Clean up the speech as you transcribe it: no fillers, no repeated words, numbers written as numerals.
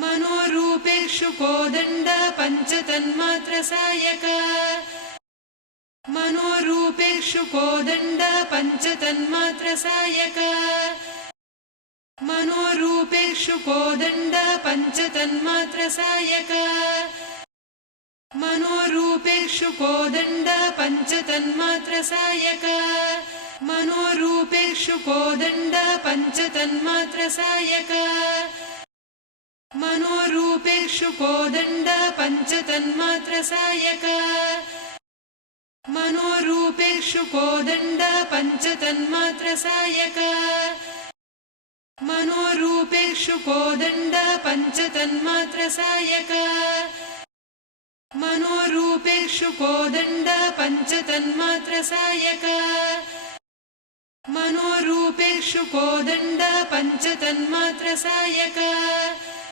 मनोरूपेषु कोदण्ड पञ्चतन्मात्रसायक मनोरूपेषु कोदण्ड पञ्चतन्मात्रसायक मनोरूपेषु कोदण्ड पञ्चतन्मात्रसायक मनोरूपेषु कोदण्ड पञ्चतन्मात्रसायक मनोरूपेषु कोदण्ड पञ्चतन्मात्रसायक मनोरूपेषु कोदण्ड पञ्चतन्मात्रसायक मनोरूपेषु कोदण्ड पञ्चतन्मात्रसायक मनोरूपेषु कोदण्ड पञ्चतन्मात्रसायक मनोरूपेषु कोदण्ड पञ्चतन्मात्रसायक मनोरूपेषु कोदण्ड पञ्चतन्मात्रसायक